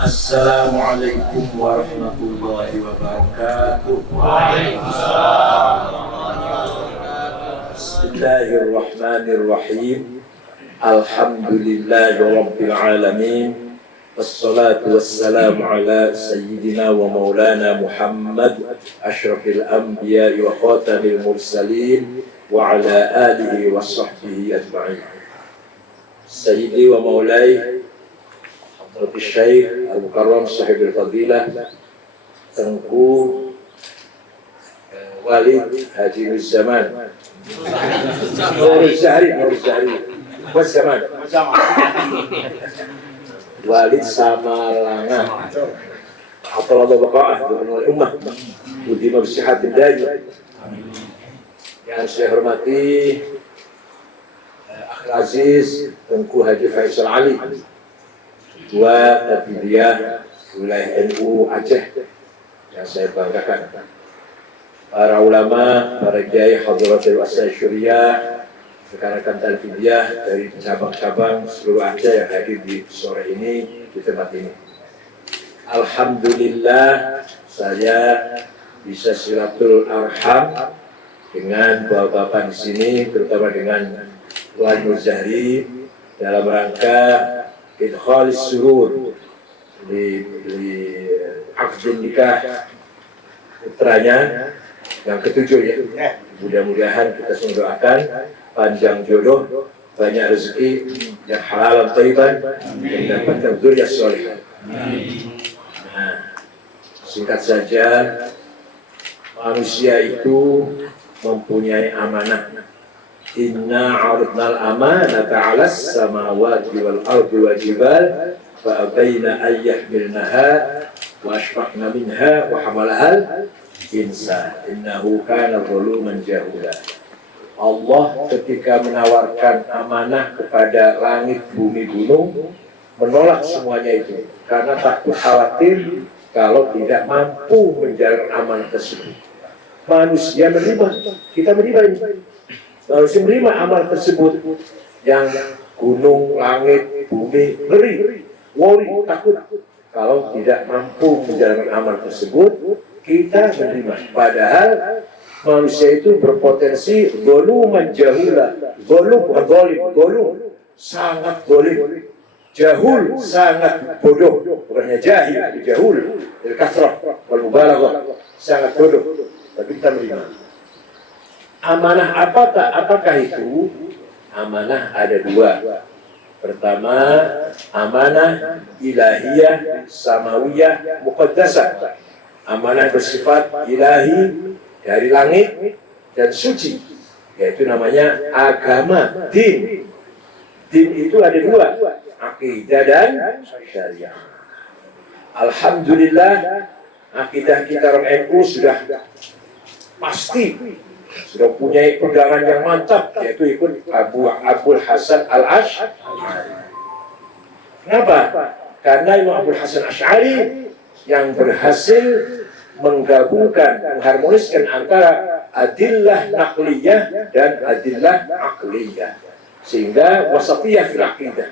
Assalamualaikum warahmatullahi wabarakatuh. Waalaikumsalam. Bismillahirrahmanirrahim. Alhamdulillahi rabbil alamin. Wassalatu wassalamu ala sayyidina wa maulana Muhammad asyrafil anbiya wa khatamil mursalin wa ala alihi wa sahbihi ajma'in. Sayyidi wa maulai Hadratus Syekh Al-Mukarram Sahibul Fadilah Tengku Walid Haji Nurzaman Nurzaman Walid Samalangan Atau Baqa'ah Dengan Ummah Budi Mabsihatin Daya. Yang saya hormati Akhil Aziz Tengku Haji Faisal Ali, Ketua Tarbiyah Wilayah NU Aceh yang saya banggakan, para ulama, para kiai Hadratul Asy'ariyah, rekan-rekan Tarbiyah dari cabang-cabang seluruh Aceh yang hadir di sore ini di tempat ini. Alhamdulillah saya bisa silatul arham dengan bapak-bapak di sini, terutama dengan Tuan Nur Zahri dalam rangka idkhalis surur di akad nikah putranya yang ketujuh ya. Mudah-mudahan kita semua doakan panjang jodoh, banyak rezeki yang halal dan thayyiban, dan dapatkan dzurriyyah shalihah. Nah, singkat saja, manusia itu mempunyai amanah. Inna 'aradnal amanata 'alas samawati wal ardi wal jibal fa abaina an yahmilnaha wa ashfaqna minha wa hamalahal insan innahu kana zaluman jahula. Allah ketika menawarkan amanah kepada langit, bumi, gunung, menolak semuanya itu karena takut khawatir kalau tidak mampu menjalankan amanah tersebut. Manusia menerima, kita menerima ini. Manusia menerima amal tersebut, yang gunung, langit, bumi, ngeri, worry, takut kalau tidak mampu menjalankan amal tersebut, kita menerima. Padahal manusia itu berpotensi zaluman jahula. Zalum bukan zalim, zalum sangat zalim. Jahul sangat bodoh, bukannya jahil, tapi jahul. Dari kasrah, wal mubalaghah, sangat bodoh. Tapi kita menerima. Amanah apakah itu? Amanah ada dua. Pertama, amanah ilahiyah, samawiyah, muqaddasah. Amanah bersifat ilahi dari langit dan suci, yaitu namanya agama, din. Din itu ada dua, akidah dan syariah. Alhamdulillah, akidah kita orang NU sudah pasti, sudah punya pegangan yang mantap, yaitu ikut Abul Hasan Al-Asy'ari. Kenapa? Karena Imam Abul Hasan Asy'ari yang berhasil menggabungkan, mengharmoniskan antara adillah naqliyah dan adillah aqliyah, sehingga wasatiyah fil aqidah,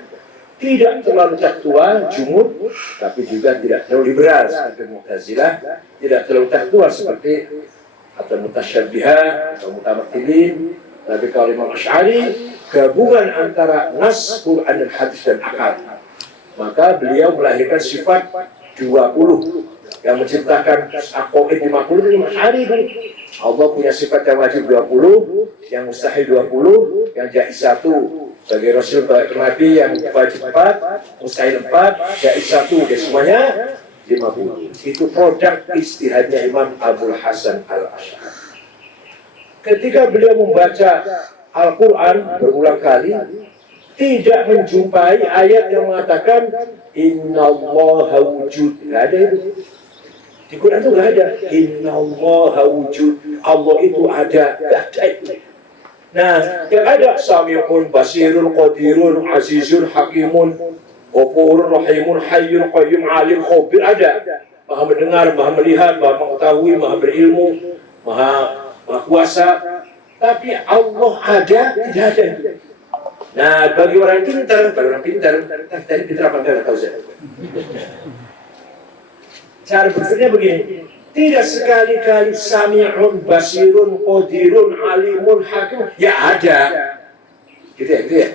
tidak terlalu taktual, jumud, tapi juga tidak terlalu liberal seperti Mu'tazilah, tidak terlalu taktual seperti atau mutasyabbiha atau mutamathilin. Tapi kalau Imam Asy'ari gabungan antara nas, Quran dan hadis dan akal, maka beliau melahirkan sifat 20 yang menciptakan aqaid 50 Imam Asy'ari. Allah punya sifat yang wajib 20, yang mustahil 20, yang jaiz 1 sebagai Rasul Nabi, yang wajib 4, mustahil 4, jaiz 1, dan semuanya 50. Itu produk ijtihadnya Imam Abul Hasan Al-Asy'ari. Ketika beliau membaca Al-Quran berulang kali, tidak menjumpai ayat yang mengatakan innallaha wujud. Tidak ada itu. Di Quran itu tidak ada innallaha wujud, Allah itu ada. Tidak ada itu. Nah, yang ada Sami'un, Basirun, Qadirun, Azizun, Hakimun, Ghafurun, Rahimun, Hayyun, Qayyum, Alim, Khabir, ada. Maha mendengar, maha melihat, maha mengetahui, maha berilmu, maha kuasa. Tapi Allah ada, tidak ada. Nah, bagi orang pintar, tadi pintar apa enggak tahu saya. Cara berpikirnya begini, tidak sekali-kali sami'un, basirun, qadirun, alimun, hakim, ya ada. Gitu ya.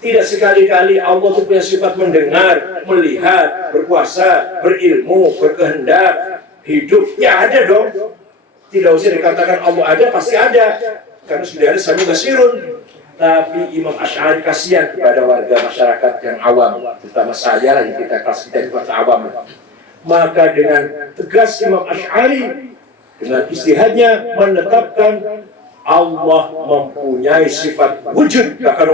Tidak sekali-kali Allah itu punya sifat mendengar, melihat, berkuasa, berilmu, berkehendak, hidup, ya ada dong. Tidak usah dikatakan Allah ada, pasti ada. Karena sudah ada sami basirun. Tapi Imam Asy'ari kasihan kepada warga masyarakat yang awam, terutama saya lagi kita kelas kita itu awam. Maka dengan tegas Imam Asy'ari dengan istihadnya menetapkan Allah mempunyai sifat wujud, bahkan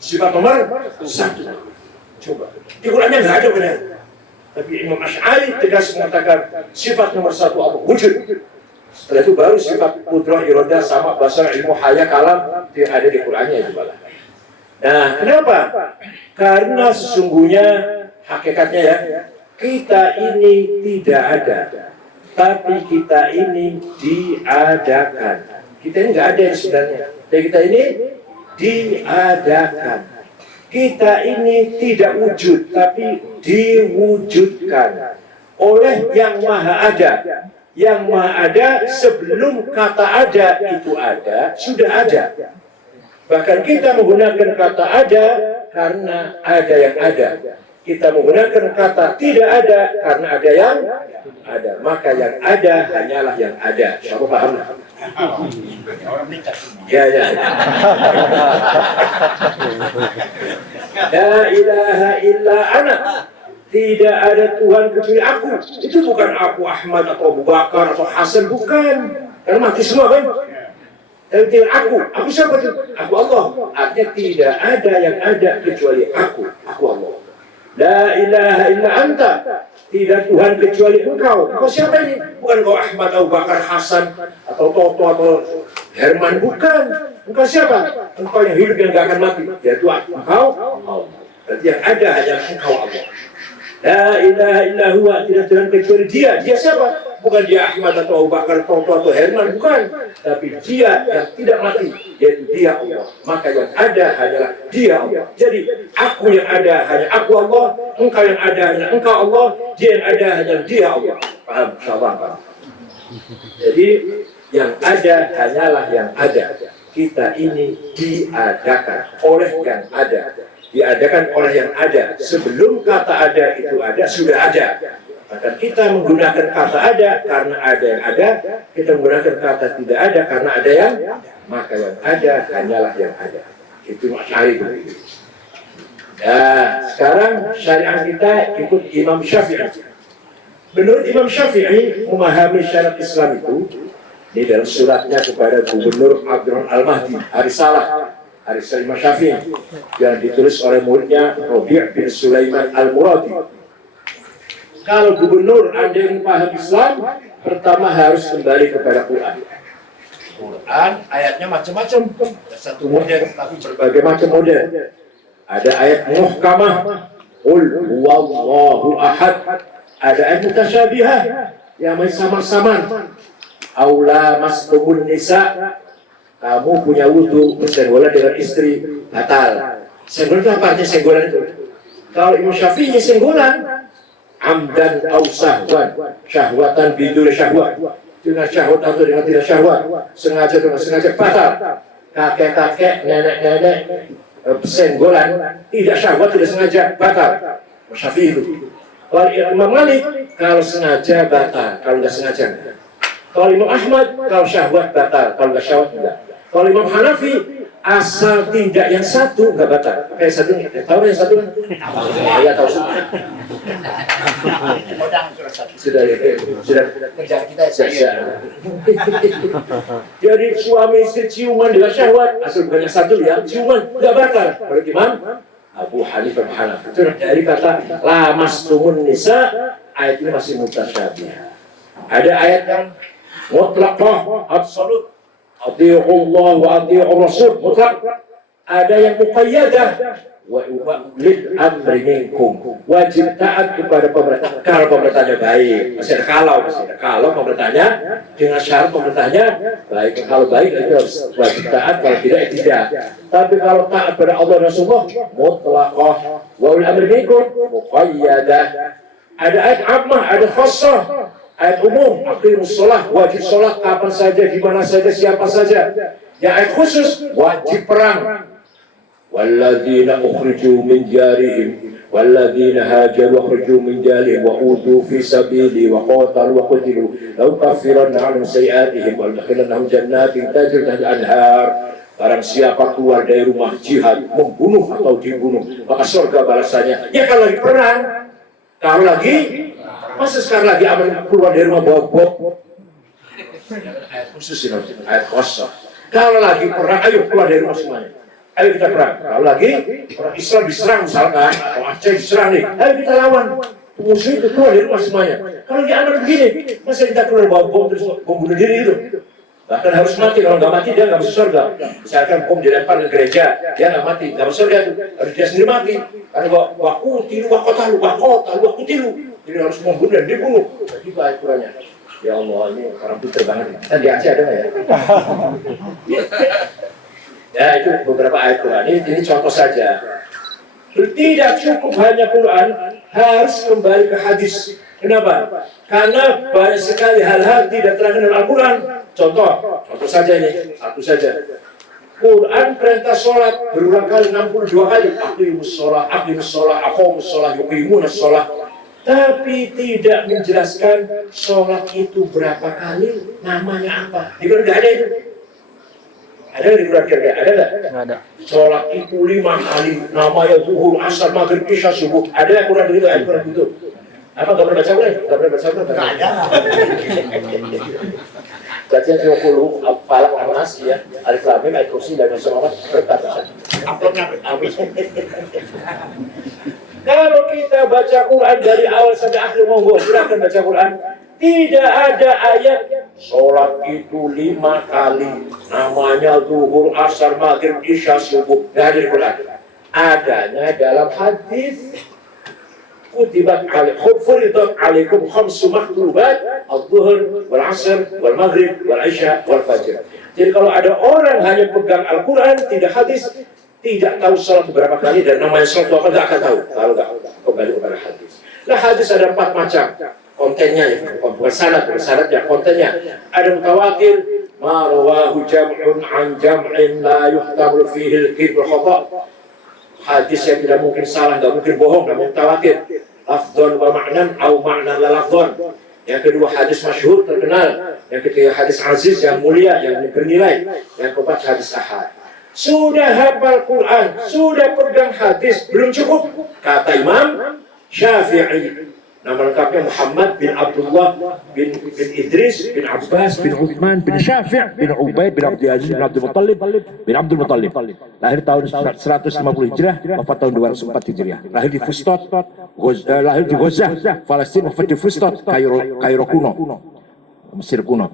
sifat nomor satu. Coba, di Qurannya nggak ada benar. Tapi Imam Asy'ari tegas mengatakan sifat nomor satu Allah wujud. Setelah itu baru sifat qudrah, iradah, sama, basar, ilmu, haya, kalam yang ada di Qurannya itu malah. Nah, kenapa? Karena sesungguhnya hakikatnya ya, kita ini tidak ada, tapi kita ini diadakan. Kita ini nggak ada yang sebenarnya, tapi kita ini diadakan. Kita ini tidak wujud, tapi diwujudkan oleh yang maha ada. Yang maha ada sebelum kata ada itu ada, sudah ada. Bahkan kita menggunakan kata ada karena ada yang ada. Kita menggunakan kata tidak ada karena ada yang ada. Maka yang ada hanyalah yang ada. Siapa paham? Ya. La ilaha illa ana. Tidak ada Tuhan kecuali aku. Itu bukan aku Ahmad atau Abu Bakar atau Hasan, bukan. Karena mati semua kan. Tapi tidak aku siapa itu? Aku Allah. Artinya tidak ada yang ada kecuali aku Allah. La ilaha illa anta. Tidak Tuhan kecuali engkau. Engkau siapa ini? Bukan kau Ahmad, Abu Bakar, Hasan atau Toto atau Herman, bukan. Engkau siapa? Engkau yang hidup yang gak akan mati. Yaitu engkau Allah. Berarti yang ada hanya engkau Allah. La ilaha illa huwa, tidak Tuhan kecuali dia. Dia siapa? Bukan dia Ahmad atau Abu Bakar, Toto atau Herman, bukan. Tapi dia yang tidak mati, yaitu dia Allah. Maka yang ada hanyalah dia Allah. Jadi aku yang ada hanya aku Allah, engkau yang ada hanya engkau Allah, dia yang ada hanya dia Allah. Paham? Insyaallah paham. Jadi yang ada hanyalah yang ada. Kita ini diadakan oleh yang ada. Diadakan oleh yang ada. Sebelum kata ada itu ada, sudah ada. Maka kita menggunakan kata ada karena ada yang ada. Kita menggunakan kata tidak ada karena ada yang. Maka yang ada hanyalah yang ada. Itu Asy'ari. Nah, sekarang syariat kita ikut Imam Syafi'i. Menurut Imam Syafi'i, memahami syariat Islam itu, ini dalam suratnya kepada Gubernur Abdurrahman Al-Mahdi, Arisalah Imam Syafi'i, yang ditulis oleh muridnya Rabi' bin Sulaiman Al-Muradi. Kalau gubernur Anda yang paham Islam, pertama harus kembali kepada Quran. Quran ayatnya macam-macam, satu model tapi berbagai macam model. Ada ayat muhkamah, qul huwallahu ahad. Ada ayat mutasyabihat yang masih samar-samar. Aula mastumun nisa, kamu punya wudhu bersenggolan dengan istri batal. Senggolan itu apa artinya senggolan itu? Kalau Imam Syafi'i senggolan amdan au syahwan, syahwatan bidur syahwat, dengan syahwat atau dengan tidak syahwat, sengaja dengan sengaja batal. Kakek-kakek, nenek-nenek senggolan tidak syahwat, tidak sengaja batal. Imam Syafi'i itu. Kalau Imam Malik kalau sengaja batal, kalau tidak sengaja enggak. Kalau Imam Ahmad kalau syahwat batal, kalau nggak syahwat enggak. Kalau Imam Hanafi asal tidak yang satu nggak batal. Kayak satu, tahu yang satu? Ya tahu sudah. Sudah kerja kita saja. Jadi suami istri ciuman dengan syahwat asal bukan yang satu ya, ciuman nggak batal. Kalau Imam Abu Hanifah Hanafi itu dari kata lamastumun nisa, ayat ini masih mutasyabih. Ada ayat yang mutlaqah absolut, atii'ullah wa atii'ur rasul mutlaq. Ada yang muqayyadah, wa ulil amri minkum, wajib taat kepada pemerintah kalau pemerintahnya baik. Masih ada kalau pemerintahnya dengan syarat pemerintahnya baik. Kalau baik itu harus wajib taat, kalau tidak tidak. Tapi kalau taat kepada Allah dan Rasulullah mutlaqah, wa ulil amri minkum muqayyadah. Ada ayat ammah, ada khassah. Ayat umum, aqimus sholah, wajib sholat kapan saja, di mana saja, siapa saja. Yang ayat khusus, wajib perang. Walladzina ukhriju min diyarihim walladzina hajaru ukhriju min diyarihim wa utu fi sabili wa qatalu wa qutilu law kaffiranna 'anhum sayi'atihim wa adkhilannahum jannatin tajri min tahtiha al-anhar. Barang siapa keluar dari rumah jihad, membunuh atau dibunuh, maka surga balasannya. Ya kalau lagi perang, kalau lagi, masa sekarang lagi aman keluar dari rumah bawa bom? Ayat khusus ini, ayat kosong. Kalau lagi perang, ayo keluar dari rumah semuanya. Ayo kita perang. Kalau lagi orang Islam diserang misalkan, orang Aceh diserang nih, ayo kita lawan. Musuh itu keluar dari rumah semuanya. Kalau lagi aman begini, masa kita keluar bawa bom terus membunuh diri itu? Bahkan harus mati, kalau nggak mati dia nggak masuk surga. Misalkan bom dilempar ke gereja, dia nggak mati, nggak masuk surga itu. Harus dia sendiri mati. Karena wakutilu, wakutilu. Jadi harus membunuh dan dibunuh. Jadi ayat Qurannya. Ya Allah, ini orang pintar banget. Kan di Aceh ada nggak ya? Ya itu beberapa ayat Quran. Ini contoh saja. Tidak cukup hanya Quran, harus kembali ke hadis. Kenapa? Karena banyak sekali hal-hal tidak terangkan dalam Al-Quran. Contoh saja ini, satu saja. Quran perintah sholat berulang kali, 62 kali. Aqimus sholat, aqamus sholat, yuqimunas sholat. Tapi tidak menjelaskan sholat itu berapa kali, namanya apa. Di Quran nggak ada itu. Ada di Quran kira-kira? Ada nggak? Nggak ada. Sholat itu 5 kali, namanya zuhur, asar, maghrib, isya, subuh. Ada Quran itu, ayat Quran itu. Apa nggak pernah baca Quran? Nggak pernah baca Quran? Nggak ada. Bacaan 20 falak anas ya, alif lam mim ayat kursi dan semua berkat. Kalau kita baca Quran dari awal sampai akhir, monggo silakan baca Quran. Tidak ada ayat sholat itu 5 kali, namanya zuhur, asar, maghrib, isya, subuh. Nggak ada di Quran. Adanya dalam hadis. Kutibat furidat alaikum khamsu maktubat al-zuhur wal-asr wal-maghrib wal-isya wal-fajr. Jadi kalau ada orang hanya pegang Al-Quran, tidak hadis, tidak tahu sholat berapa kali dan namanya sholat apa, nggak akan tahu kalau nggak kembali kepada hadis. Nah, hadis ada 4 macam kontennya, ya, bukan sanadnya, kontennya. Ada mutawatir, ma rawahu jam'un an jam'in la yuhtamil fihi al-kidb wal khata'. Hadis yang tidak mungkin salah, nggak mungkin bohong, namanya mutawatir. Lafdhon wa ma'nan au ma'nan la lafdhon. Yang kedua hadis masyhur terkenal. Yang ketiga hadis aziz yang mulia yang bernilai. Yang keempat hadis ahad. Sudah hafal Quran, sudah pegang hadis, belum cukup. Kata Imam Syafi'i. Nama lengkapnya Muhammad bin Abdullah bin Idris bin Abbas bin Uthman bin Syafi' bin Ubaid bin Abdul Aziz bin Abdul Muttalib. Lahir tahun 150 Hijrah, wafat tahun 204 Hijriah. Lahir di Fustot, lahir di Gaza, Palestina, wafat di Fustot, Kairo kuno, Mesir kuno.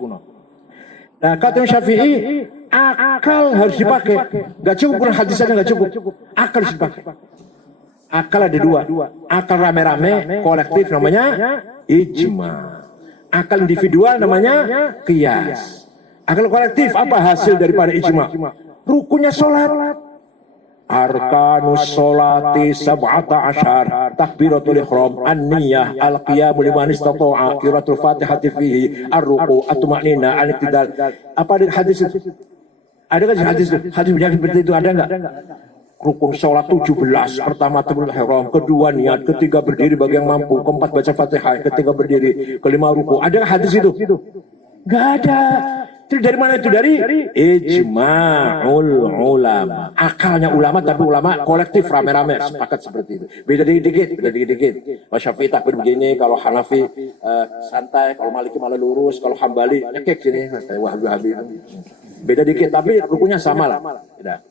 Nah, kata Syafi'i, akal harus dipakai. Gak cukup Quran hadis saja, gak cukup. Akal harus dipakai. Akal ada 2. Akal rame-rame, kolektif namanya ijma. Akal individual namanya qiyas. Akal kolektif apa hasil daripada ijma? Rukunnya sholat. Arkanus sholati sab'ata asyar. Takbiratul ihram, an-niyah, al-qiyamu liman istata'a, qiraatul fatihati fihi, ar-ruku', at-tuma'nina, al-iktidal. Apa ada hadis itu? Ada kan hadis itu? Hadis yang seperti itu ada enggak? Rukun sholat 17, pertama takbiratul ihram, kedua niat, ketiga berdiri bagi yang mampu, keempat baca Fatihah, ketiga berdiri, kelima ruku. Ada hadis itu? Enggak ada. Jadi dari mana itu? Dari ijma'ul ulama. Akalnya ulama, tapi ulama kolektif rame-rame sepakat seperti itu. Beda dikit. Kalau Syafi'i takbir begini, kalau Hanafi santai, kalau Maliki malah lurus, kalau Hambali nyekek sini, kayak Wahabi. Beda dikit, tapi rukunnya sama lah. Beda.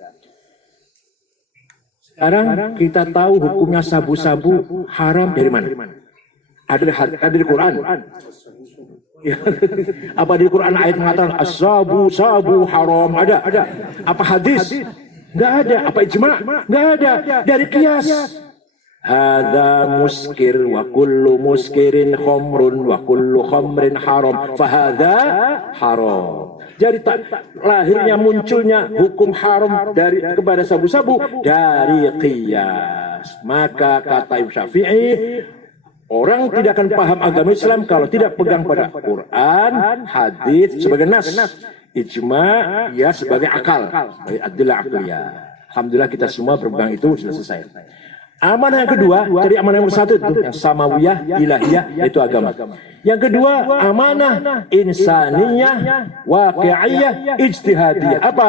Sekarang kita tahu hukumnya sabu-sabu haram dari mana? Ada di Quran. Apa di Quran ayat mengatakan as-sabu haram? Ada. Apa hadis? Enggak ada. Apa ijma? Enggak ada. Dari qiyas. Hadza muskir wa kullu muskirin khamrun wa kullu khamrin haram. Fahadza haram. Jadi lahirnya munculnya hukum haram dari kepada sabu-sabu dari qiyas. Maka kata Imam Syafi'i, Orang tidak akan paham agama Islam kalau tidak pegang pada Quran, hadis sebagai nas, ijma ya sebagai akal, sebagai adillah akliyah. Alhamdulillah kita semua berpegang itu sudah selesai. Amanah yang kedua, dari amanah yang satu itu yang samawiyah, ilahiyah, yaitu agama. Yang kedua, amanah insaniyah, waqi'iyah, ijtihadiyah. Apa?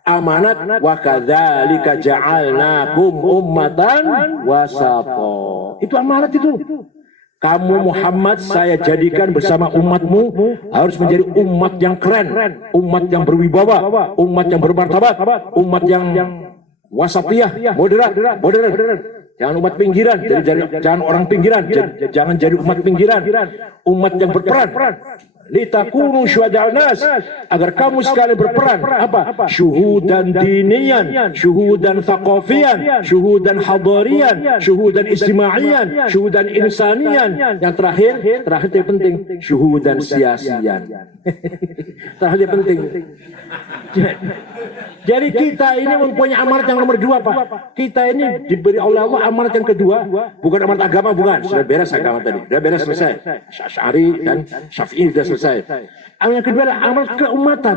Amanat wa kadzalika ja'alnakum ummatan wasata. Itu amanat itu. Kamu Muhammad saya jadikan bersama umatmu harus menjadi umat yang keren, umat yang berwibawa, umat yang bermartabat, umat yang wasatiyah, moderat. Jangan umat pinggiran, jangan orang pinggiran, jangan jadi umat pinggiran, umat yang berperan. Litakunu syuhada'an nas, agar kamu sekalian berperan. Apa? Syuhudan diniyan, syuhudan thaqafiyan, syuhudan hadariyan, syuhudan ijtimaiyan, syuhudan insaniyan. Yang terakhir yang penting, syuhudan siasiyan. Terakhir yang penting. Jadi kita ini mempunyai amanat yang nomor 2, Pak. Kita ini diberi oleh Allah amanat yang kedua, bukan amanat agama, bukan. Sudah beres agama tadi, sudah beres selesai. Asy'ari dan Syafi'i sudah selesai. Amanat yang kedua adalah amanat keumatan.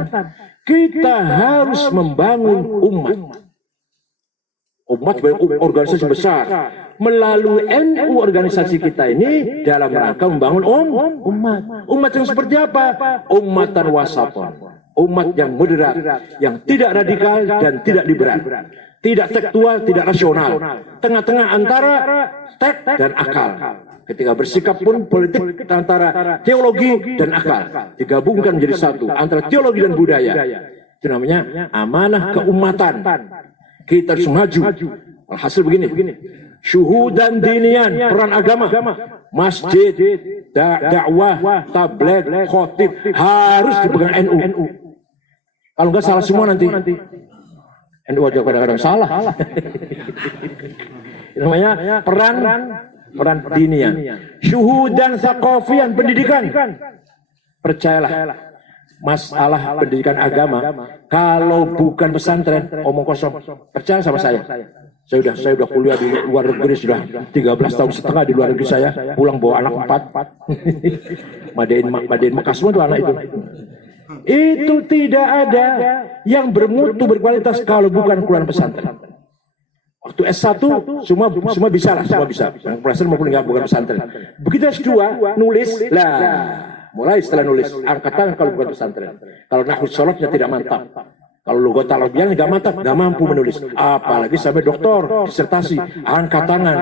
Kita harus membangun umat. Umat sebagai organisasi besar. Melalui NU organisasi kita ini dalam rangka membangun umat. Umat yang seperti apa? Ummatan wasatan. Umat yang moderat, yang tidak radikal dan tidak liberal, tidak tekstual, tidak rasional, tengah-tengah antara tek dan akal. Ketika bersikap pun politik antara teologi dan akal digabungkan menjadi satu, antara teologi dan budaya. Itu namanya amanah keumatan. Kita harus maju. Alhasil begini, syuhudan dinian, peran agama, masjid, dakwah, tabligh, khotib harus dipegang NU. Kalau enggak salah semua nanti. NU aja kadang-kadang salah. Namanya peran dinian. Syuhudan thaqafiyan, pendidikan. Percayalah, masalah pendidikan agama kalau bukan pesantren omong kosong. Percaya sama saya. Saya udah kuliah di luar negeri, sudah 13 tahun setengah di luar negeri saya. Pulang bawa anak 4. Madain Mekah semua tuh anak itu. Itu tidak ada yang bermutu berkualitas kalau bukan Quran pesantren. Waktu S1 semua bisa lah, semua bisa. Yang pesantren maupun enggak bukan pesantren. Begitu S2 nulis lah. Mulai setelah nulis angkat tangan kalau bukan pesantren. Kalau nahwu sholotnya tidak mantap. Kalau logo talabiyah nggak mantap, nggak mampu menulis. Apalagi sampai doktor, disertasi, angkat tangan.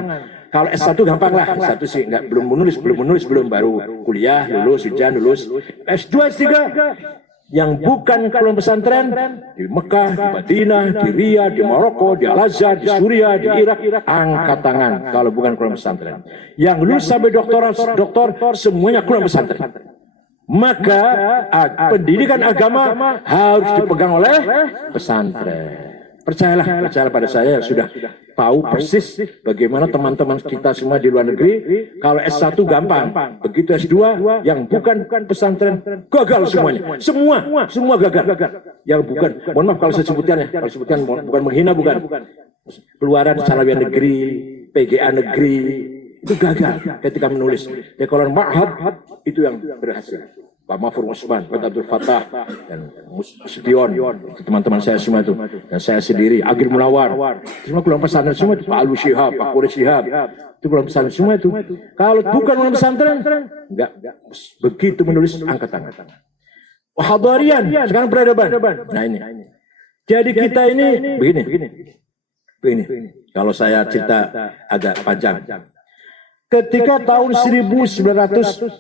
Kalau S1 gampang lah, S1 sih belum menulis, baru kuliah, lulus, ujian, lulus. S2, S3 yang bukan Quran pesantren di Mekah, di Madinah, di Riyadh, di Maroko, di Al-Azhar, di Suriah, di Irak, angkat tangan kalau bukan Quran pesantren. Yang lulus sampai doktor semuanya Quran pesantren. Maka pendidikan agama harus dipegang oleh pesantren. Percayalah pada saya yang sudah tahu persis bagaimana teman-teman kita semua di luar negeri. Kalau S1 gampang, begitu S2 yang bukan pesantren gagal semuanya. Semua gagal. Yang bukan, mohon maaf kalau saya sebutkan ya, kalau sebutkan bukan menghina, bukan. Keluaran Sanawiyah negeri, PGA negeri, itu gagal ketika menulis. Ya kalau ma'had itu yang berhasil. Pak Mahfur Usman, Pak Abdul Fattah, dan Musbion, itu teman-teman saya semua itu, dan saya sendiri, Agil Munawar, semua keluar pesantren semua itu, Pak Alwi Syihab, Pak Quraish Syihab, itu keluar pesantren semua itu. Kalau bukan keluar pesantren, enggak begitu menulis angkat tangan. Hadarian, sekarang peradaban. Nah ini, jadi kita ini begini. Kalau saya cerita agak panjang. Ketika tahun 1916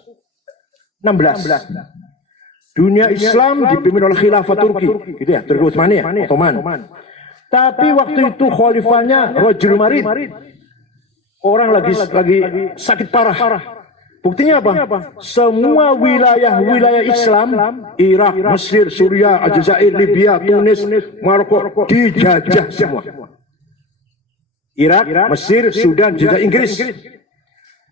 dunia Islam dipimpin oleh khilafah Turki, gitu ya, Turki Utsmaniyah, Ottoman. Tapi waktu itu khalifahnya Rajul Marid, orang lagi sakit parah. Buktinya apa? Semua wilayah Islam, Irak, Mesir, Suriah, Aljazair, Libya, Tunis, Maroko dijajah semua. Irak, Mesir, Sudan, juga Inggris.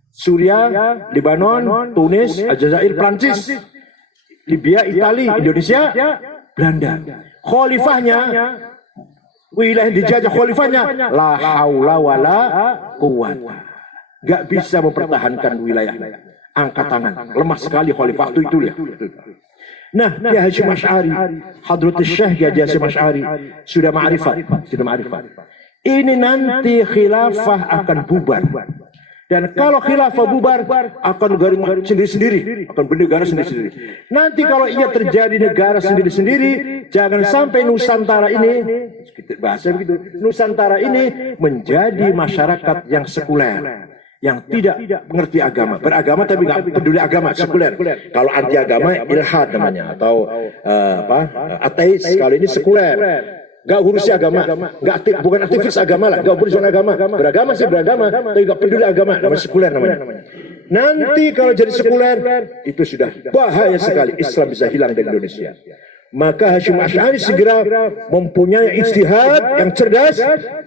Suriah, Lebanon, Tunis, Aljazair, Prancis, Libya, Italia, Indonesia, Belanda. Khalifahnya, wilayah dijajah khalifahnya, la haula wala quwwata. nggak bisa mempertahankan wilayah. Angkat tangan, lemah sekali khalifah itu ya. Nah, Kiai Hasyim Asy'ari, Hadratus Syekh Kiai Hasyim Asy'ari sudah ma'rifat. Ini nanti khilafah akan bubar. Dan kalau khilafah bubar, akan negara sendiri-sendiri, akan bernegara sendiri-sendiri. Nanti kalau ia terjadi negara sendiri-sendiri, jangan sampai Nusantara ini, bahasa begitu, Nusantara ini menjadi masyarakat yang sekuler, yang tidak mengerti agama, beragama tapi nggak peduli agama, sekuler. Kalau anti agama ilhad namanya, atau ateis. Kalau ini sekuler. Gak urusi agama, bukan aktivis agama lah, gak urusan agama, beragama sih beragama, tapi gak peduli agama, namanya sekuler namanya. Nanti kalau jadi sekuler, itu sudah bahaya sekali, Islam bisa hilang dari Indonesia. Maka Hasyim Asy'ari segera mempunyai ijtihad yang cerdas,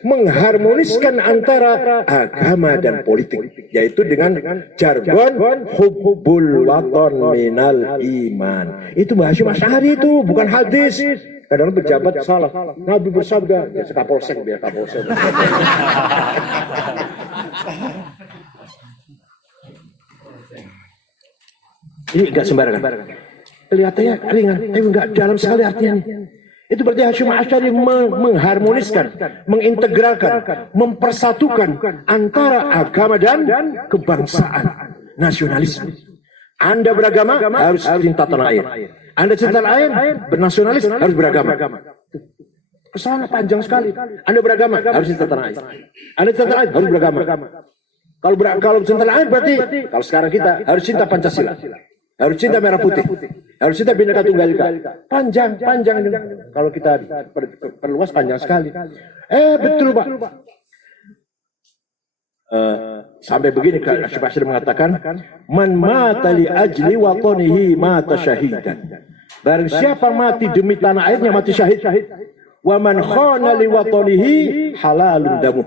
mengharmoniskan antara agama dan politik, yaitu dengan jargon hubbul waton minal iman. Itu Hasyim Asy'ari itu, bukan hadis. Kadang pejabat salah. Nabi bersabda, ya sekapolsek biar kapolsek. Ini enggak sembarangan. Kelihatannya ringan, tapi enggak dalam sekali artinya. Itu berarti Hasyim Asy'ari mengharmoniskan, mengintegralkan, mempersatukan antara agama dan kebangsaan, nasionalisme. Anda beragama harus cinta tanah air. Anda cinta tanah air, bernasionalis harus beragama. Kesana panjang sekali. Anda beragama harus cinta tanah air. Anda cinta tanah air harus beragama. Kalau cinta tanah air berarti kalau sekarang kita harus cinta Pancasila, harus cinta merah putih, harus cinta Bhinneka Tunggal Ika. Panjang ini. Kalau kita perluas panjang sekali. Betul Pak. Sampai begini Hasyim Asy'ari mengatakan, man mata li ajli watanihi mata syahidan. Barang siapa mati demi tanah airnya mati syahid. Wa man khana li watanihi halalun damu.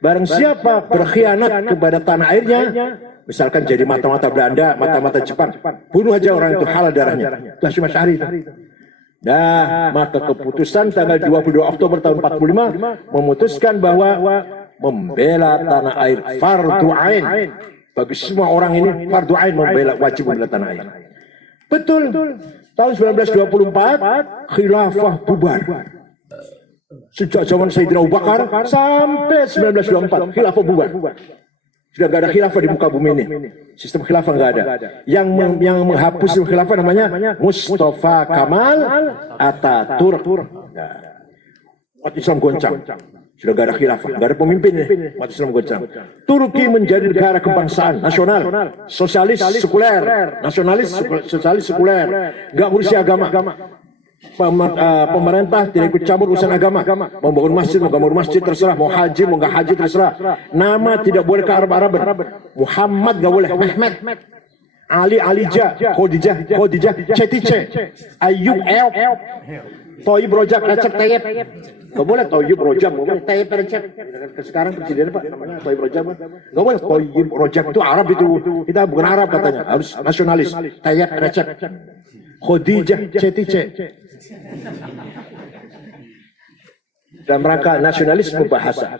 Barang siapa berkhianat kepada tanah airnya, misalkan jadi mata-mata Belanda, mata-mata Jepang, bunuh aja orang itu, halal darahnya. Itu Hasyim Asy'ari. Nah, maka keputusan tanggal 22 Oktober tahun 45 memutuskan bahwa membela tanah air fardu ain. Bagi semua orang ini fardu ain, wajib membela tanah air. Betul. Tahun 1924 khilafah bubar. Sejak zaman Sayyidina Abu Bakar sampai 1924 khilafah bubar. Sudah gak ada khilafah di muka bumi ini. Sistem khilafah gak ada. Yang menghapus khilafah namanya Mustafa Kamal Ataturk. Umat Islam goncang. Sudah gak ada khilafah, gak ada pemimpin nih. Umat Islam goncang. Turki menjadi negara kebangsaan nasional, sosialis sekuler, nasionalis sosialis sekuler, gak ngurusi agama. Pemerintah tidak ikut campur urusan agama. Mau bangun masjid, mau bangun masjid terserah. Mau haji, mau nggak haji terserah. Nama tidak boleh ke Arab-Araban. Muhammad nggak boleh. Mehmet, Ali, Alija, Khadijah, Cetice, Ayub, Eop, Toyib, Rojak, Recep, Tayyip. Nggak boleh Toyib, Rojak, nggak boleh Tayyip, Recep. Sekarang presiden Pak namanya Toyib, Rojak. Nggak boleh Toyib, Rojak itu Arab itu. Kita bukan Arab katanya, harus nasionalis. Tayyip, Recep, Khadijah, Cetice. Dalam rangka nasionalisme bahasa,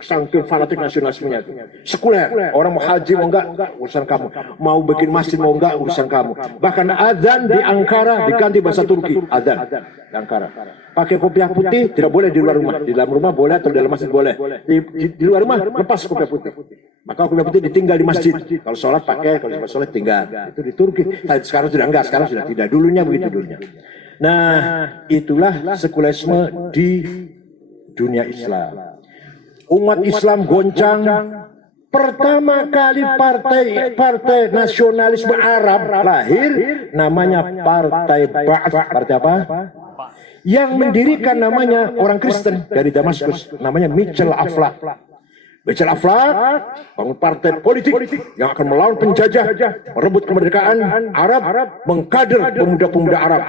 saking fanatik nasionalismenya itu. Sekuler, orang mau haji mau enggak urusan kamu, mau bikin masjid mau enggak urusan kamu. Bahkan adzan di Ankara diganti bahasa Turki, adzan di Ankara. Pakai kopiah putih tidak boleh di luar rumah, di dalam rumah boleh atau di dalam masjid boleh. Di luar rumah lepas kopiah putih. Maka kopiah putih ditinggal di masjid. Kalau sholat pakai, kalau sholat tinggal. Itu di Turki. Sekarang sudah enggak, sekarang sudah tidak. Dulunya begitu dulunya. Nah, itulah sekulerisme di dunia Islam. Umat Islam goncang. Pertama kali partai nasionalisme Arab lahir, namanya Partai Ba'ath. Partai apa? Yang mendirikan namanya orang Kristen dari Damaskus, namanya Mitchell Aflaq. Mitchell Aflaq bangun partai politik yang akan melawan penjajah, merebut kemerdekaan Arab, mengkader pemuda-pemuda Arab.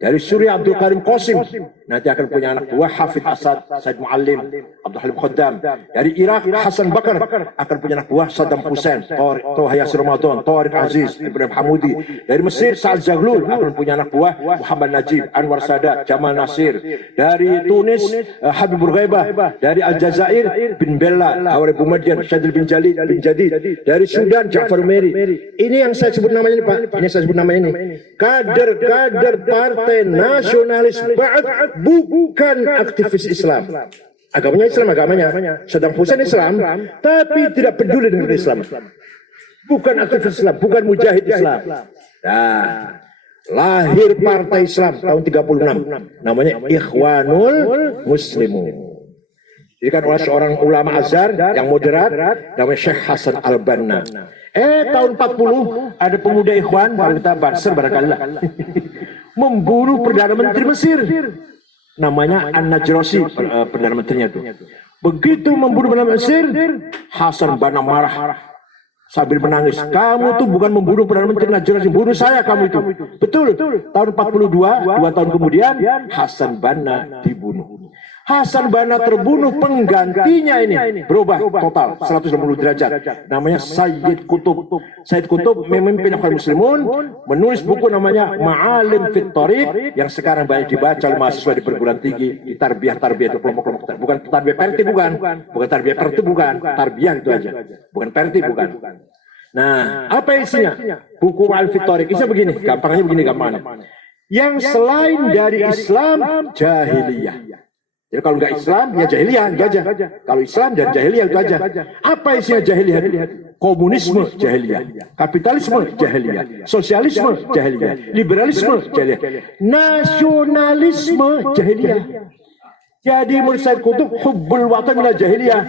Dari Suriah Abdul Karim Qasim, nanti akan punya anak buah Hafidh Asad, Said Muallim, Abdul Halim Khaddam. Dari Irak Hasan Bakar akan punya anak buah Saddam Hussein, Toha Yasir Ramadan, Tariq Aziz, Ibrahim Hamudi. Dari Mesir Sa'ad Zaglul akan punya anak buah Muhammad Najib, Anwar Sadat, Jamal Nasir. Dari Tunis Habib Burghaibah. Dari Aljazair bin Bella, Hawari Boumediene, Syadil bin Jalid bin Jadid. Dari Sudan Ja'far Umeri. Ini yang saya sebut namanya ini, Pak. Ini saya sebut nama ini. Kader-kader partai nasionalis Ba'ath bukan aktivis Islam. Agamanya Islam, agamanya Saddam Hussein Islam, tapi tidak peduli dengan Islam. Bukan aktivis Islam, bukan mujahid Islam. Nah, lahir partai Islam tahun 36, namanya Ikhwanul Muslimun. Jadi kan oleh seorang ulama Azhar yang moderat, namanya Syekh Hasan Al-Banna. Tahun 40 ada pemuda Ikhwan, kalau kita Barser barangkali lah, membunuh Perdana Menteri Mesir. Namanya An-Najrasi, Perdana Menterinya itu. Begitu membunuh Perdana Mesir, Hasan Banna marah sambil menangis. Kamu tuh bukan membunuh Perdana Menteri Najrasi, bunuh saya kamu itu. Betul. Tahun 42, 2 tahun kemudian, Hasan Banna dibunuh. Hasan Banna terbunuh, penggantinya ini berubah total 180 derajat. Namanya Sayyid Qutb. Sayyid Qutb memimpin Ikhwan Muslimun, menulis buku namanya Ma'alim fit Thariq yang sekarang banyak dibaca oleh mahasiswa di perguruan tinggi, di tarbiyah itu kelompok-kelompok. Bukan tarbiyah perti, bukan tarbiyah perti, bukan tarbiyah itu aja. Bukan perti, bukan. Nah, apa isinya? Buku Ma'alim fit Thariq isinya begini, gampangnya begini gampangnya. Yang selain dari Islam, jahiliyah. Jadi kalau nggak Islam, ya jahiliyah, itu aja. Kalau Islam dan jahiliyah itu aja. Apa isinya jahiliyah? Komunisme jahiliyah, kapitalisme jahiliyah, sosialisme jahiliyah, liberalisme jahiliyah, nasionalisme jahiliyah. Jadi menurut Sayyid Qutb, hubbul watan minal jahiliyah.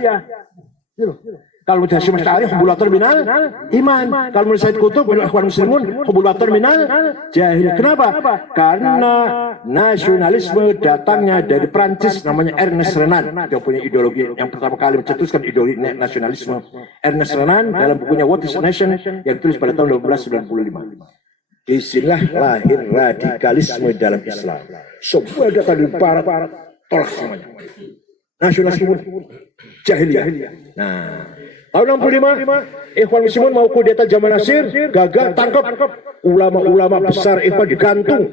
Kalau menurut Hasyim Asy'ari, hubbul watan minal iman. Kalau menurut Sayyid Qutb, menurut Ikhwan Muslimun, hubbul watan minal jahiliyah. Kenapa? Karena nasionalisme datangnya dari Prancis, namanya Ernest Renan. Dia punya ideologi yang pertama kali mencetuskan ideologi nasionalisme. Ernest Renan dalam bukunya What is a Nation yang ditulis pada tahun 1895. Disinilah lahir radikalisme dalam Islam. Semua datang dari barat, tolak semuanya. Nasionalisme jahiliyah. Nah, tahun 65, Ikhwan Muslimun mau kudeta Jamal Nasir, gagal, tangkap. Ulama-ulama besar Ikhwan digantung.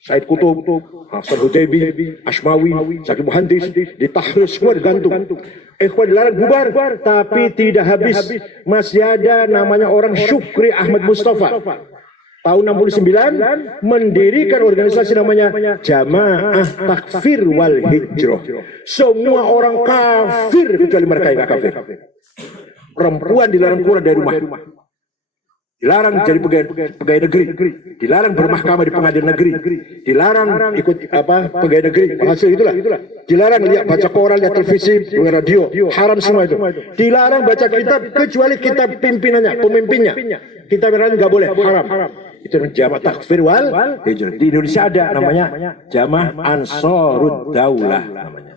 Said Qutb, Hasan Hujaibi, Ashmawi, Zaki Muhandis, ditahrir semua digantung. Ikhwan dilarang bubar, tapi tidak habis. Masih ada namanya orang Syukri Ahmad Mustafa. Tahun 69 mendirikan organisasi namanya Jamaah Takfir wal Hijrah. Semua orang kafir kecuali mereka yang gak kafir. Perempuan dilarang keluar dari rumah, dilarang jadi pegawai negeri, dilarang bermahkamah di pengadilan negeri, dilarang ikut pegawai negeri, hasil itulah, dilarang lihat baca koran, lihat televisi, dengar radio, haram semua itu. Dilarang baca kitab kecuali kitab pemimpinnya. Kitab yang lain nggak boleh, haram. Itu Jamaah Takfir wal Hijrah. Di Indonesia ada namanya Jamaah Ansarud Daulah namanya.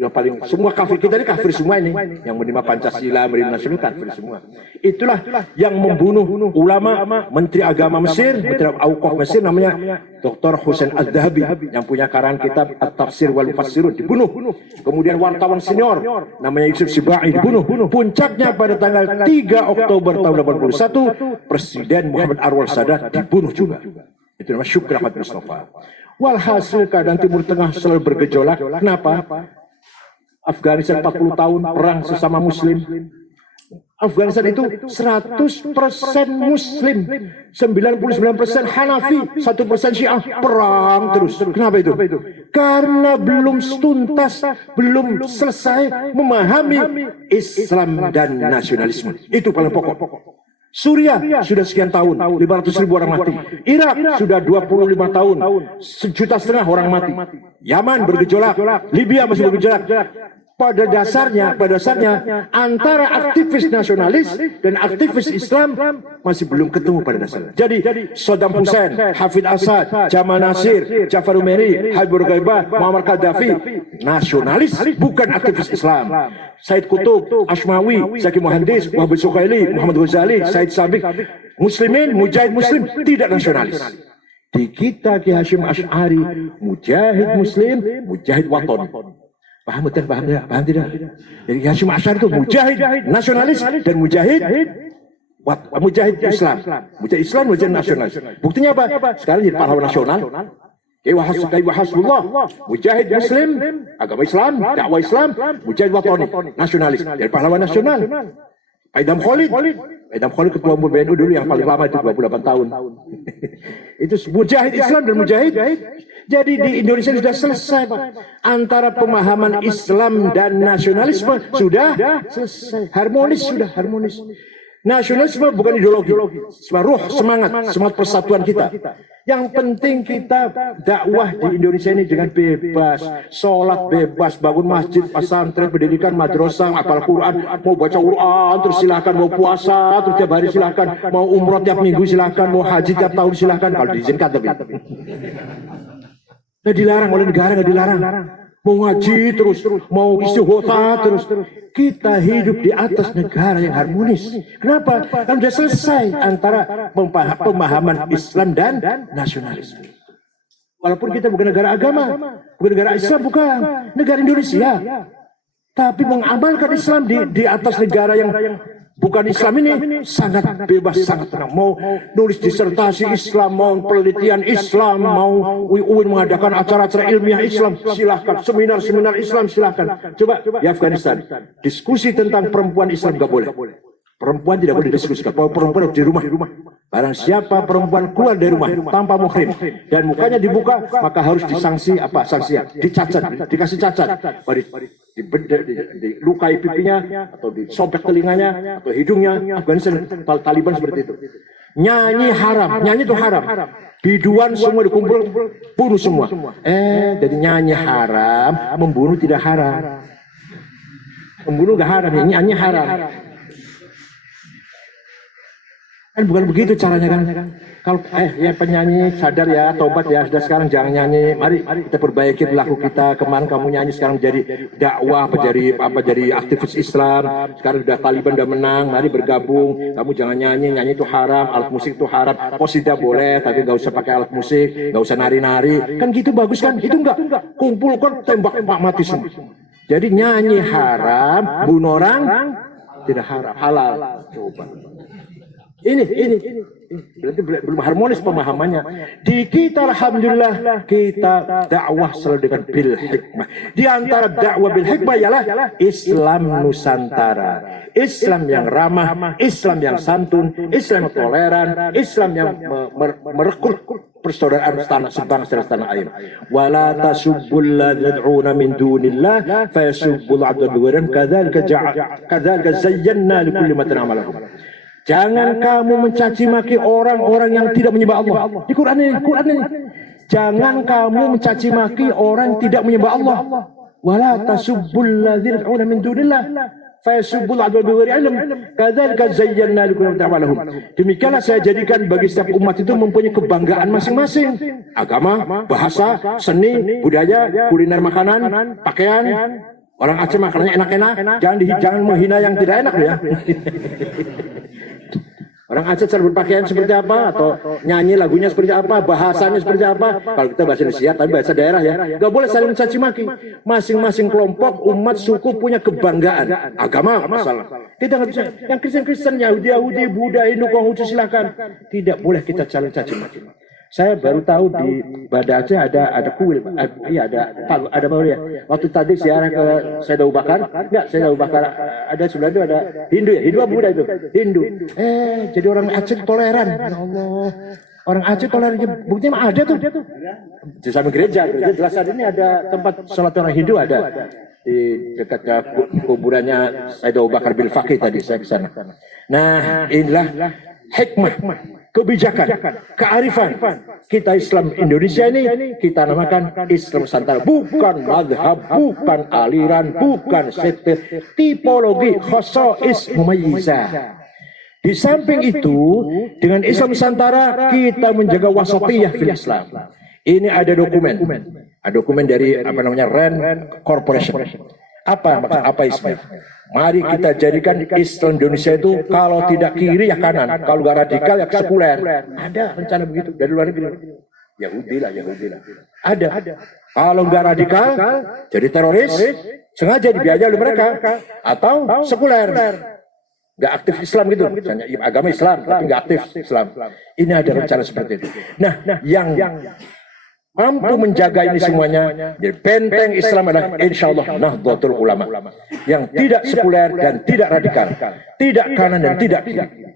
Yang paling semua kafir kita ini kafir semua ini, yang menerima Pancasila, menerima nasional kafir semua. Itulah yang membunuh ulama, Menteri Agama Mesir, Menteri Auqaf Mesir namanya Dr. Hussein Al-Dhahabi yang punya karangan kitab At-Tafsir wal Mufassirun dibunuh. Kemudian wartawan senior namanya Yusuf Sibai dibunuh. Puncaknya pada tanggal 3 Oktober tahun 81 Presiden Muhammad Anwar Sadat dibunuh juga. Itu namanya Syukri Ahmad Mustafa. Walhasil keadaan Timur Tengah selalu bergejolak. Kenapa? Afghanistan 40 tahun perang sesama muslim. Afghanistan itu 100% muslim, 99% Hanafi, 1% Syiah, perang terus. Kenapa itu? Karena belum tuntas, belum selesai memahami Islam dan nasionalisme. Itu paling pokok. Suriah sudah sekian tahun, 500.000 orang mati. Irak sudah 25 tahun, 1,5 juta orang mati. Yaman bergejolak, Libya masih bergejolak. Pada dasarnya antara aktivis nasionalis dan aktivis Islam masih belum ketemu pada dasarnya. Jadi Saddam Hussein, Hafidh Asad, Jamal Nasir, Ja'far Umeri, Habib Burghaibah, Muammar Gaddafi, nasionalis bukan aktivis Islam. Said Qutb, Ashmawi, Zaki Muhandis, Wahab Suhaili, Muhammad Ghazali, Said Sabiq, muslimin, mujahid muslim, tidak nasionalis. Di kita Ki Hasyim Asy'ari, mujahid muslim, mujahid watani. Paham betul, paham tidak? Jadi Ki Hasyim Asy'ari itu mujahid nasionalis dan mujahid Islam. Mujahid Islam, mujahid nasionalis. Buktinya apa? Sekarang jadi pahlawan nasional. Ki Hasbullah, mujahid muslim, agama Islam, dakwah Islam, mujahid watani, nasionalis. Jadi pahlawan nasional. Idam Khalid ketua umum PBNU dulu yang paling lama itu 28 tahun. Itu mujahid Islam dan mujahid. Jadi di Indonesia sudah selesai, Pak. Antara pemahaman Islam dan nasionalisme sudah selesai. Harmonis. Nasionalisme bukan ideologi, ruh, semangat persatuan kita. Yang penting kita dakwah di Indonesia ini dengan bebas, sholat bebas, bangun masjid, pesantren, pendidikan, madrasah, hafal Quran, mau baca Quran, terus silakan, mau puasa, terus tiap hari silakan, mau umroh tiap minggu silakan, mau haji tiap tahun silakan, kalau diizinkan tapi. Nggak dilarang oleh negara, nggak dilarang. Mau ngaji terus, mau istighotsah terus. Kita hidup di atas negara yang harmonis. Kenapa? Kan sudah selesai antara pemahaman Islam dan nasionalisme. Walaupun kita bukan negara agama, bukan negara Islam, bukan negara Indonesia, tapi mengamalkan Islam di atas negara yang bukan Islam ini sangat bebas, sangat tenang. Mau nulis disertasi Islam, mau penelitian Islam, mau UIN mengadakan acara-acara ilmiah Islam, silahkan. Seminar-seminar Islam, silahkan. Coba di Afghanistan, diskusi tentang perempuan Islam nggak boleh. Perempuan tidak boleh didiskusikan. Perempuan harus di rumah. Barang siapa perempuan keluar dari rumah tanpa muhrim dan mukanya dibuka, maka harus disanksi apa? Sanksi dicacat, dikasih cacat, dilukai pipinya atau disobek telinganya atau hidungnya. Afghanistan Taliban seperti itu. Nyanyi haram, nyanyi itu haram. Biduan semua dikumpul, bunuh semua. Jadi nyanyi haram, membunuh tidak haram. Membunuh nggak haram, nyanyi haram. Kan bukan begitu caranya kan. Kalau ya penyanyi sadar ya, tobat ya, sudah sekarang jangan nyanyi. Mari kita perbaiki perilaku kita. Kemarin kamu nyanyi, sekarang jadi dakwah, jadi aktivis Islam. Sekarang sudah Taliban udah menang, mari bergabung. Kamu jangan nyanyi itu haram, alat musik itu haram. Qasidah boleh, tapi nggak usah pakai alat musik, nggak usah nari-nari. Kan gitu bagus kan? Itu enggak. Kumpulkan, tembak, mati semua. Jadi nyanyi haram, bunuh orang tidak haram, halal. Coba. Ini berarti belum harmonis pemahamannya. Di kita alhamdulillah kita dakwah selalu dengan bil hikmah. Di antara dakwah bil hikmah ialah Islam Nusantara, Islam yang ramah, Islam yang santun, Islam yang toleran, Islam yang merekrut persaudaraan sebangsa dan tanah air. Wala tasubbul ladzina yad'una min dunillah fayasubbul abda bighairin kadzalika zayyana likulli man amalahum. Jangan kamu mencaci maki orang-orang yang tidak menyembah Allah. Di Quran ini. Jangan kamu mencaci maki orang yang tidak menyembah Allah. Wala tasubbul ladzina yad'una min dunillah fayasubbul adwa bighairi ilm kadzalika zayyana likulli ta'malahum. Demikianlah saya jadikan bagi setiap umat itu mempunyai kebanggaan masing-masing. Agama, bahasa, seni, budaya, kuliner makanan, pakaian. Orang Aceh makanannya enak-enak. Jangan menghina yang tidak enak ya. Orang Aceh cara berpakaian seperti apa, atau nyanyi lagunya seperti apa, bahasanya seperti apa. Kalau kita bahasa Indonesia, tapi bahasa daerah ya. Gak boleh saling mencaci maki. Masing-masing kelompok, umat, suku punya kebanggaan. Agama, masalah. Kita nggak bisa. Yang Kristen-Kristen, Yahudi, Buddha, Hindu, Konghucu silakan. Tidak boleh kita saling caci maki. Saya baru tahu di Banda Aceh ada kuil, iya ada baru ya. Waktu tadi ziarah ke Sayyid Abu Bakar, ada sebelah itu ada Hindu ya, Hindu apa Buddha itu? Hindu. Jadi orang Aceh toleran. Ya Allah. Orang Aceh toleran, buktinya ada tuh. Di samping gereja jelas ada, ini ada tempat sholat orang Hindu ada. Di dekat kuburannya Sayyid Abu Bakar bil Faqih tadi saya ke sana. Nah, inilah hikmah, kebijakan, kearifan kita Islam Indonesia ini kita namakan Islam Nusantara. Bukan madhab, bukan aliran, bukan sekte, tipologi khosais mumayyizah. Di samping itu, dengan Islam Nusantara kita menjaga wasatiyah fil Islam. Ini ada dokumen dari RAND Corporation. Apa isinya? Mari kita jadikan Islam Indonesia itu kalau tidak kiri ya kanan, kalau nggak radikal ya sekuler. Ada rencana begitu dari luar negeri. Yahudi lah. Ada. Kalau nggak radikal, jadi teroris, sengaja dibiayai oleh mereka, atau sekuler, nggak aktif Islam gitu, misalnya agama Islam tapi nggak aktif Islam. Ini ada rencana seperti itu. Nah, yang mampu menjaga ini semuanya, jadi benteng Islam adalah insya Allah Nahdlatul Ulama, yang tidak sekuler dan tidak radikal, tidak kanan dan tidak kiri.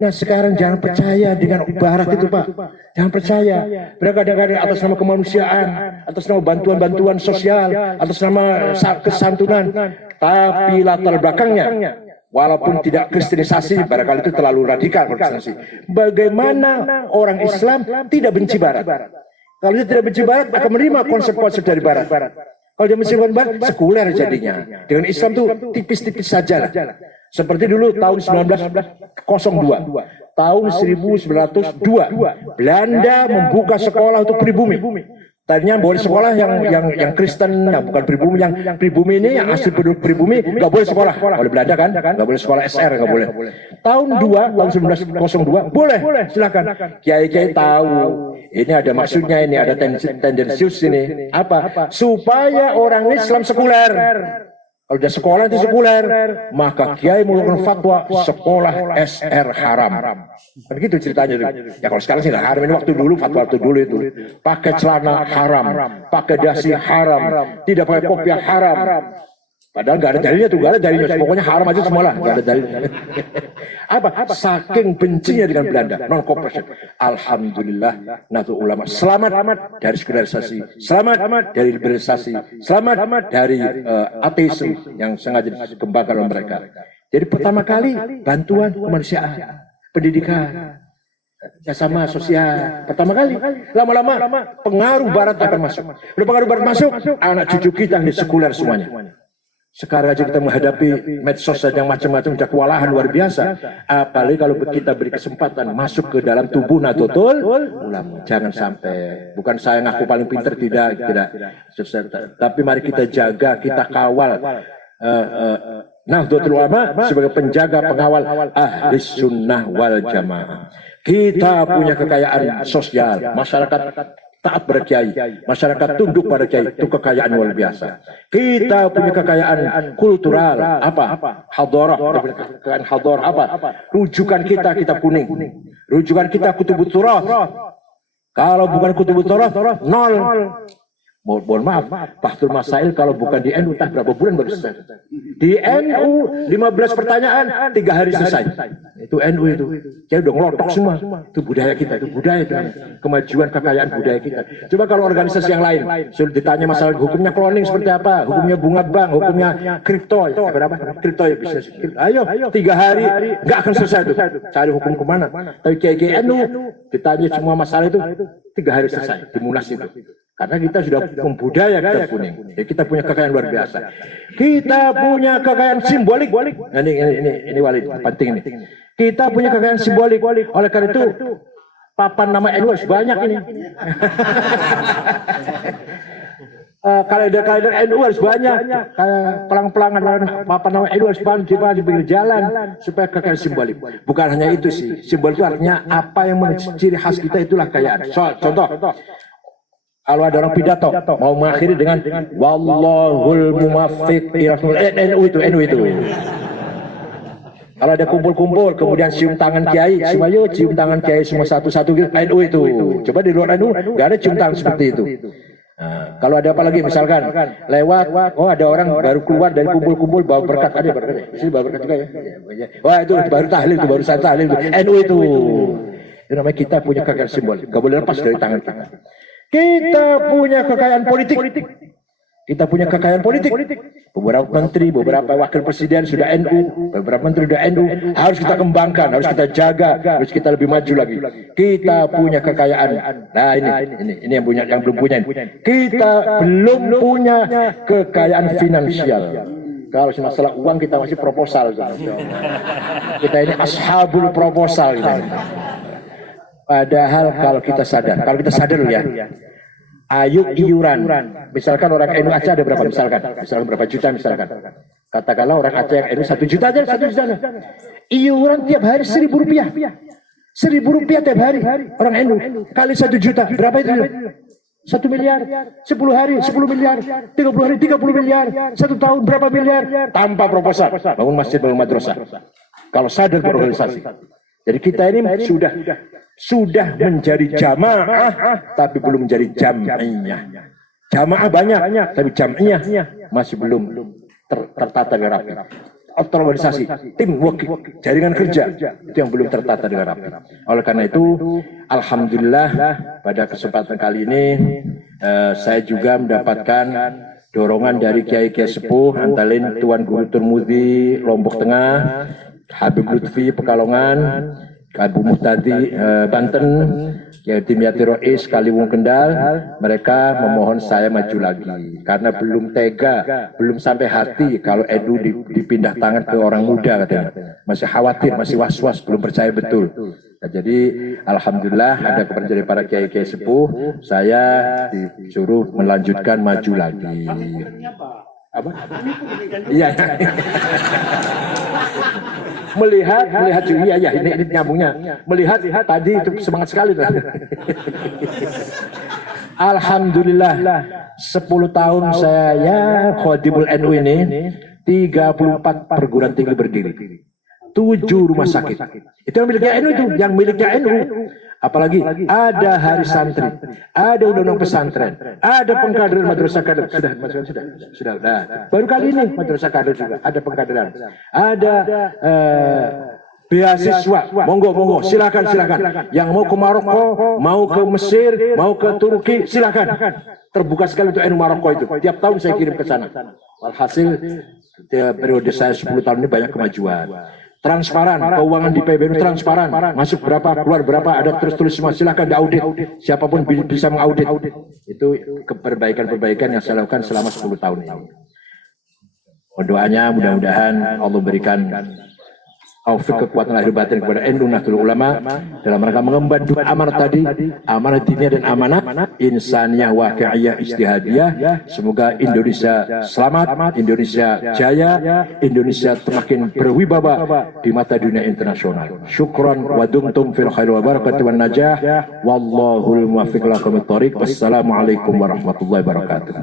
Nah sekarang jangan percaya dengan barat itu Pak. Jangan percaya. Mereka kadang-kadang atas nama kemanusiaan, atas nama bantuan-bantuan sosial, atas nama kesantunan. Tapi latar belakangnya, walaupun tidak kristenisasi, barangkali itu terlalu radikal kristenisasi. Bagaimana orang Islam tidak benci barat? Kalau dia tidak benci barat, akan menerima konsep-konsep dari barat. Kalau dia benci barat, sekuler jadinya. Dengan Islam itu tipis-tipis saja lah. Seperti dulu tahun 1902, tahun 1902, Belanda membuka sekolah untuk pribumi. Tadinya boleh sekolah yang Kristen, bukan pribumi. Yang pribumi ini, yang asli penduduk pribumi, nggak boleh sekolah. Oleh Belanda kan, nggak boleh sekolah SR, nggak boleh. Tahun 1902, boleh, silakan. Kiai-kiai tahu, ini ada maksudnya, ini ada tendensius ini. Apa? Supaya orang Islam sekuler. Kalau dia sekolah itu sekuler, maka kiai mengeluarkan fatwa sekolah SR haram. Kan gitu ceritanya. Ya kalau sekarang sih nggak haram, ini waktu dulu itu. Pakai celana haram, pakai dasi haram, tidak pakai kopiah haram. Padahal nggak ada dalilnya tuh, nggak ada dalilnya. Pokoknya haram aja semua lah, nggak ada dalilnya. Apa? Saking bencinya dengan Belanda, non cooperation. Alhamdulillah, Nahdlatul Ulama selamat dari sekularisasi, selamat dari liberalisasi, selamat dari ateisme yang sengaja dikembangkan oleh mereka. Jadi pertama kali bantuan kemanusiaan, pendidikan, sama sosial. Pertama kali, lama-lama pengaruh Barat akan masuk. Udah pengaruh Barat masuk, anak cucu kita ini sekuler semuanya. Sekarang aja kita menghadapi medsos yang macam-macam, udah kewalahan luar biasa. Apalagi kalau kita beri kesempatan masuk ke dalam tubuh Nahdlatul Ulama. Jangan sampai, bukan saya ngaku paling pinter, tidak. Tapi mari kita jaga, kita kawal Nahdlatul Ulama sebagai penjaga, pengawal ahli sunnah wal jamaah. Kita punya kekayaan sosial, masyarakat taat pada kiai, masyarakat tunduk pada kiai, itu kekayaan luar biasa. Kita punya kekayaan kultural, apa? Hadharah, kekayaan hadharah apa? Rujukan kita kitab kuning, rujukan kita kutubut turath. Kalau bukan kutubut turath, nol. Mohon maaf, Bahtul Masail kalau bukan di NU entah berapa bulan baru selesai. Di NU 15 pertanyaan 3 hari selesai. Itu NU itu. Jadi udah ngelotok semua. Itu budaya kita, itu budaya kita. Kemajuan kekayaan budaya kita. Coba kalau organisasi yang lain sudah ditanya masalah hukumnya cloning seperti apa, hukumnya bunga bank, hukumnya kripto, berapa? Kripto ya bisnis. Ayo 3 hari nggak akan selesai itu. Cari hukum kemana? Tapi kayak NU ditanya semua masalah itu 3 hari selesai di Munas itu. Karena kita sudah membudaya kitab kuning. Ya, kita punya kekayaan luar biasa. Kita punya kekayaan simbolik. Nah, ini Walid, penting ini. Kita punya kekayaan simbolik. Oleh karena itu, papan nama NU banyak ini. Kalender NU harus banyak. Pelang-pelangan papan nama NU harus banyak di pinggir jalan supaya kekayaan simbolik. Bukan hanya itu sih. Simbol itu artinya apa yang ciri khas kita, itulah kekayaan. Contoh. Kalau ada orang pidato mau mengakhiri dengan wallahul muwaffiq NU itu. Kalau ada kumpul-kumpul kemudian cium tangan kiai, semua yuk cium tangan kiai semua satu-satu gitu, NU itu. Coba di luar NU enggak ada cium tangan seperti itu. Nah, kalau ada apa lagi misalkan lewat, ada orang baru keluar dari kumpul-kumpul bawa berkat, ada berkat. Sini bawa berkat juga ya. Wah itu baru tahlil itu, baru saat tahlil itu. NU itu. Itu namanya kita punya kekayaan simbol, enggak boleh lepas dari tangan kita. Kita punya kekayaan politik. Kita punya kekayaan politik. Beberapa menteri, beberapa wakil presiden sudah NU, beberapa menteri sudah NU. Harus kita kembangkan, harus kita jaga, harus kita lebih maju lagi. Kita punya kekayaan. Nah ini yang belum punya. Kita belum punya kekayaan finansial. Kalau masalah uang kita masih proposal. Kita ini ashabul proposal. Padahal kalau kita sadar loh ya, ayo iuran. Misalkan orang NU Aceh ada berapa misalkan berapa juta misalkan. Katakanlah orang Aceh yang NU 1 juta aja, 1 juta. Iuran tiap hari 1.000 rupiah. Rp1.000 tiap hari orang NU kali 1 juta berapa itu? 1 miliar, 10 hari 10 miliar, 30 hari 30 miliar, 1 tahun berapa miliar tanpa proposal bangun masjid, bangun madrasah. Kalau sadar berorganisasi. Jadi kita ini sudah menjadi jamaah tapi belum menjadi jam'iyah. Jamaah banyak tapi jam'iyah masih belum tertata dengan rapi. Organisasi, tim work, jaringan kerja itu yang belum tertata dengan rapi. Oleh karena itu, alhamdulillah pada kesempatan kali ini saya juga mendapatkan dorongan dari kiai-kiai sepuh antara lain Tuan Guru Turmudi Lombok Tengah, Habib Lutfi Pekalongan, Abu Muhtadi Banten, Kiai Dimyati Rois Kaliwung Kendal. Mereka memohon saya maju lagi karena belum tega, belum sampai hati kalau NU dipindah tangan ke orang muda katanya. Masih khawatir, masih was-was, belum percaya betul. Nah, jadi alhamdulillah ada kepercayaan dari para kiai-kiai sepuh, saya disuruh melanjutkan maju lagi. Apa? Iya. melihat juga ya ini nyambungnya. Melihat tadi itu semangat sekali tuh. Alhamdulillah 10 tahun saya Khodimul NU ini 34 perguruan tinggi berdiri. 7 rumah sakit. Itu yang miliknya NU itu, yang miliknya NU. Apalagi ada hari santri, ada undang-undang pesantren, ada pengkaderan madrasah kader. Sudah. Nah, baru kali ini madrasah kader juga ada pengkaderan. Ada beasiswa, monggo, silakan. Yang mau ke Maroko, mau ke Mesir, mau ke Turki, silakan. Terbuka sekali untuk NU Maroko itu. Tiap tahun saya kirim ke sana. Alhasil periode saya 10 tahun ini banyak kemajuan. Transparan, keuangan di PBNU transparan, masuk berapa, keluar berapa, ada terus semua, silakan diaudit, siapapun bisa mengaudit. Itu perbaikan yang saya lakukan selama 10 tahun ini. Doanya mudah-mudahan Allah berikan taufik kekuatan lahir batin kepada NU Nahdlatul Ulama dalam rangka mengemban dua amanat tadi, amanat diniyah dan amanat insaniyah waqi'iyah ijtihadiyah. Semoga Indonesia selamat, Indonesia jaya, Indonesia semakin berwibawa di mata dunia internasional. Syukran wa dumtum fil khair wa barakatuh wan najah. Wallahul muwaffiq ila aqwamit thoriq. Wassalamualaikum warahmatullahi wabarakatuh.